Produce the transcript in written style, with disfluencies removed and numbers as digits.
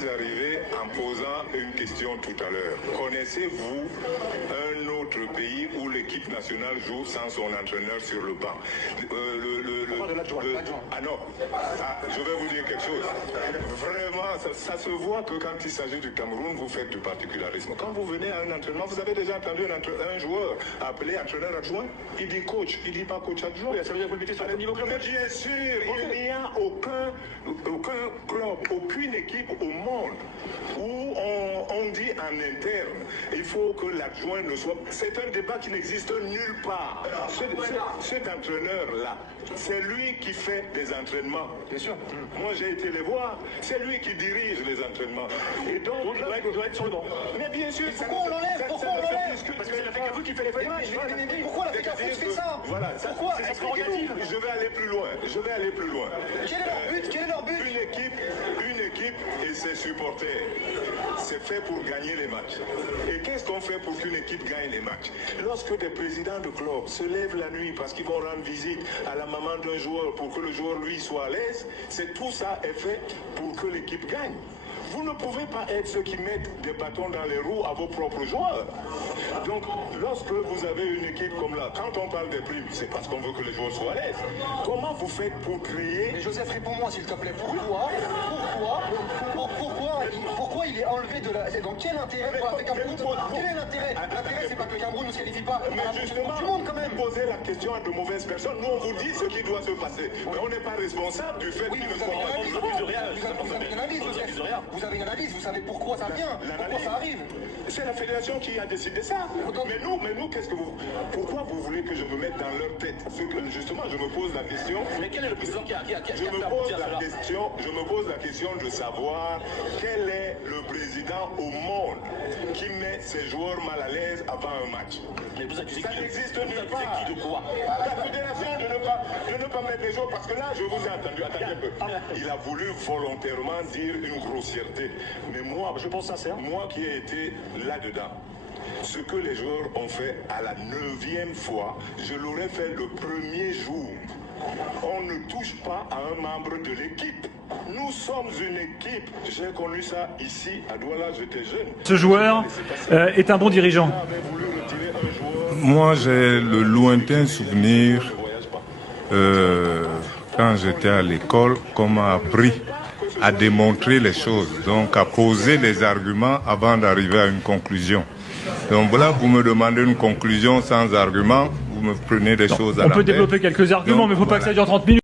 suis arrivé en posant une question tout à l'heure. Connaissez-vous un autre pays où l'équipe nationale joue sans son entraîneur sur le banc? Ah non, je vais vous dire quelque chose. Vraiment, ça se voit que quand il s'agit du Cameroun, vous faites du particularisme. Quand vous venez à un entraînement, vous avez déjà entendu un joueur appelé entraîneur adjoint? Il dit coach, il dit pas coach adjoint. Ça veut dire que vous le mettez sur le niveau club. Bien sûr, il n'y a aucun club, aucune équipe au monde où on dit en interne, il faut que l'adjoint ne soit... C'est un débat qui n'existe nulle part. Cet entraîneur-là, c'est lui qui fait des entraînements. Bien sûr. Moi, j'ai été les voir. C'est lui qui dirige les entraînements. Et donc il doit être sur le banc. Mais bien sûr, pourquoi on l'enlève? Pourquoi on l'enlève? Parce que c'est la FECAFOOT qui fait les matchs. Pourquoi la FECAFOOT fait ça? Voilà, pourquoi? C'est sa prérogative. Je vais aller plus loin. Quel est leur but? Quel est leur but? Une équipe et ses supporters, c'est fait pour gagner les matchs. Et qu'est-ce qu'on fait pour qu'une équipe gagne les matchs? Lorsque des présidents de clubs se lèvent la nuit parce qu'ils vont rendre visite à la maman d'un joueur pour que le joueur, lui, soit à l'aise, c'est tout ça est fait pour que l'équipe gagne. Vous ne pouvez pas être ceux qui mettent des bâtons dans les roues à vos propres joueurs. Donc, lorsque vous avez une équipe comme là, quand on parle des primes, c'est parce qu'on veut que les joueurs soient à l'aise. Comment vous faites pour créer... Mais Joseph, réponds-moi s'il te plaît. Pourquoi il est enlevé de la... Donc quel intérêt pour la FECAFOOT? Quel est l'intérêt? L'intérêt, c'est pas que le Cameroun ne se qualifie pas. Mais justement, du monde quand même. Vous posez la question à de mauvaises personnes. Nous, on vous dit ce qui doit se passer. Mais on n'est pas responsable du fait qu'il ne soit pas... Vous avez une analyse, Joseph. Vous avez une analyse, vous savez pourquoi ça vient, pourquoi ça arrive. C'est la fédération qui a décidé ça. Mais nous, qu'est-ce que vous... Pourquoi vous voulez que je me mette dans leur tête? Justement, je me pose la question... Mais quel est le président qui a Je me pose la question de savoir quel est le président au monde qui met ses joueurs mal à l'aise avant un match. Mais vous accusez ça qui? n'existe Vous nulle accusez part. qui de quoi? La fédération de ne pas mettre les joueurs, parce que là, je vous ai entendu, attendez un peu. Il a voulu volontairement dire une grossièreté. Mais moi, je pense sincère, moi qui ai été là-dedans, ce que les joueurs ont fait à la 9e fois, je l'aurais fait le premier jour. On ne touche pas à un membre de l'équipe. Nous sommes une équipe. J'ai connu ça ici, à Douala, j'étais jeune. Ce joueur est un bon dirigeant. Moi, j'ai le lointain souvenir, quand j'étais à l'école, qu'on m'a appris à démontrer les choses, donc à poser les arguments avant d'arriver à une conclusion. Donc voilà, vous me demandez une conclusion sans argument, vous me prenez des choses à la On peut développer quelques arguments, mais il ne faut pas que ça dure 30 minutes.